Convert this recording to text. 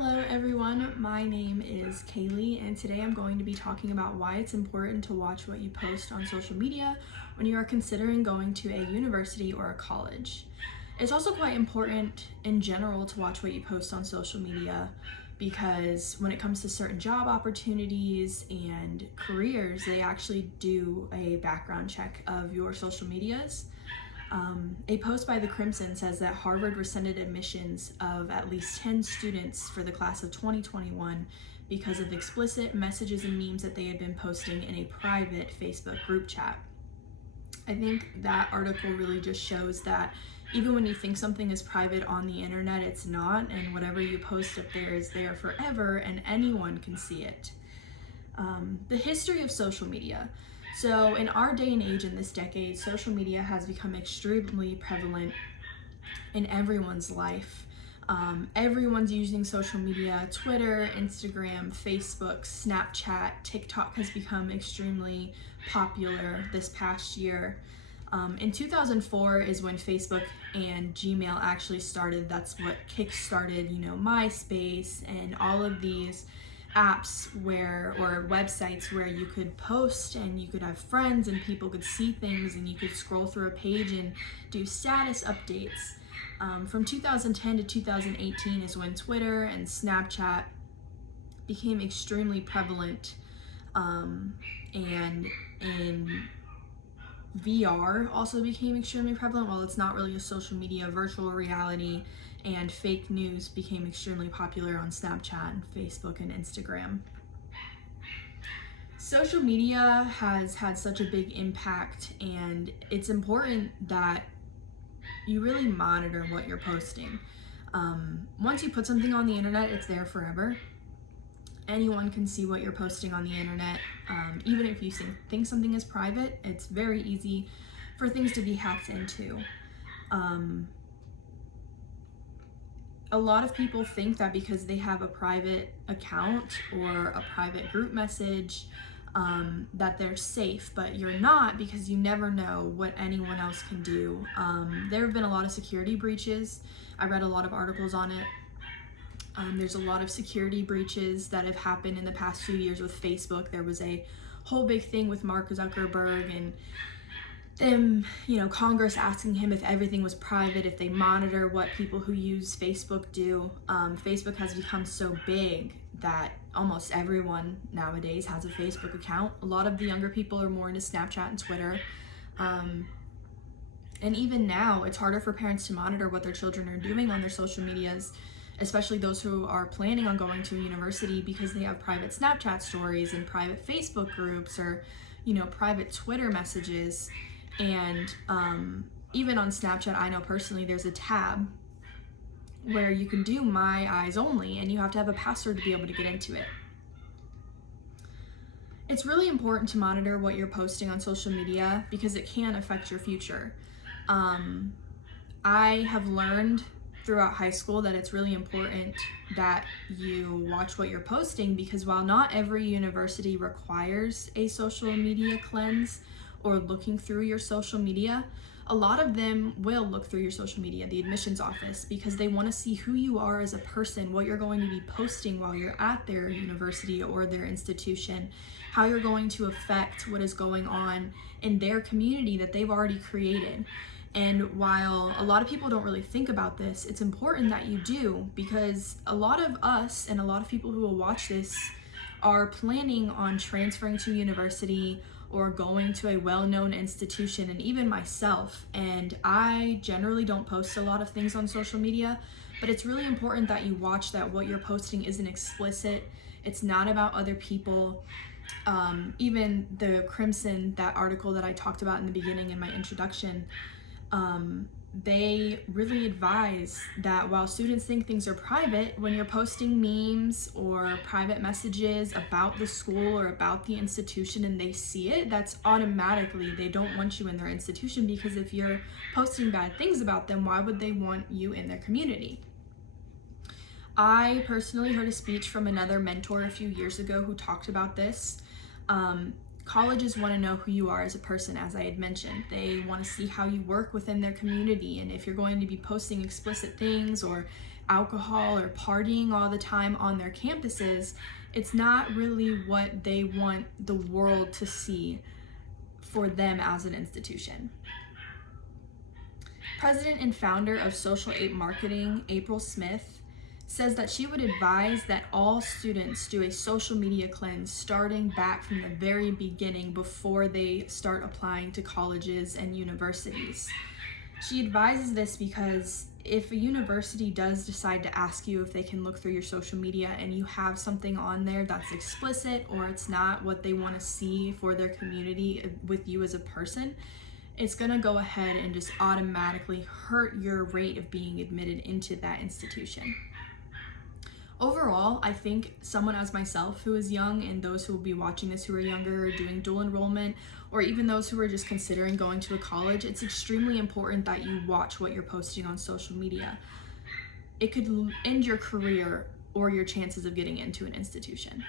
Hello everyone, my name is Kayleigh and today I'm going to be talking about why it's important to watch what you post on social media when you are considering going to a university or a college. It's also quite important in general to watch what you post on social media because when it comes to certain job opportunities and careers, they actually do a background check of your social medias. A post by the Crimson says that Harvard rescinded admissions of at least 10 students for the class of 2021 because of explicit messages and memes that they had been posting in a private Facebook group chat. I think that article really just shows that even when you think something is private on the internet, it's not, and whatever you post up there is there forever and anyone can see it. The history of social media. So in our day and age, in this decade, social media has become extremely prevalent in everyone's life. Everyone's using social media. Twitter, Instagram, Facebook, Snapchat, TikTok has become extremely popular this past year. In 2004 is when Facebook and Gmail actually started. That's what kick-started, MySpace and all of these apps or websites where you could post and you could have friends and people could see things and you could scroll through a page and do status updates. From 2010 to 2018 is when Twitter and Snapchat became extremely prevalent, and in VR also became extremely prevalent. While it's not really a social media, virtual reality and fake news became extremely popular on Snapchat and Facebook and Instagram. Social media has had such a big impact, and it's important that you really monitor what you're posting. Once you put something on the internet, it's there forever. Anyone can see what you're posting on the internet. Even if you think something is private, it's very easy for things to be hacked into. A lot of people think that because they have a private account or a private group message, that they're safe, but you're not, because you never know what anyone else can do. There have been a lot of security breaches. I read a lot of articles on it. There's a lot of security breaches that have happened in the past few years with Facebook. There was a whole big thing with Mark Zuckerberg and them, Congress asking him if everything was private, if they monitor what people who use Facebook do. Facebook has become so big that almost everyone nowadays has a Facebook account. A lot of the younger people are more into Snapchat and Twitter. And even now, it's harder for parents to monitor what their children are doing on their social medias, especially those who are planning on going to a university, because they have private Snapchat stories and private Facebook groups or, private Twitter messages. And even on Snapchat, I know personally there's a tab where you can do My Eyes Only, and you have to have a password to be able to get into it. It's really important to monitor what you're posting on social media because it can affect your future. I have learned throughout high school that it's really important that you watch what you're posting, because while not every university requires a social media cleanse or looking through your social media, a lot of them will look through your social media, the admissions office, because they want to see who you are as a person, what you're going to be posting while you're at their university or their institution, how you're going to affect what is going on in their community that they've already created. And while a lot of people don't really think about this, it's important that you do, because a lot of us and a lot of people who will watch this are planning on transferring to university or going to a well-known institution, and even myself. And I generally don't post a lot of things on social media, but it's really important that you watch that what you're posting isn't explicit. It's not about other people. Even the Crimson, that article that I talked about in the beginning in my introduction, they really advise that while students think things are private, when you're posting memes or private messages about the school or about the institution and they see it, that's automatically, they don't want you in their institution, because if you're posting bad things about them, why would they want you in their community? I personally heard a speech from another mentor a few years ago who talked about this. Colleges want to know who you are as a person, as I had mentioned. They want to see how you work within their community, and if you're going to be posting explicit things or alcohol or partying all the time on their campuses, it's not really what they want the world to see for them as an institution. President and founder of Social Ape Marketing, April Smith, says that she would advise that all students do a social media cleanse starting back from the very beginning before they start applying to colleges and universities. She advises this because if a university does decide to ask you if they can look through your social media and you have something on there that's explicit or it's not what they want to see for their community with you as a person, it's going to go ahead and just automatically hurt your rate of being admitted into that institution. Overall, I think someone as myself who is young, and those who will be watching this who are younger or doing dual enrollment, or even those who are just considering going to a college, it's extremely important that you watch what you're posting on social media. It could end your career or your chances of getting into an institution.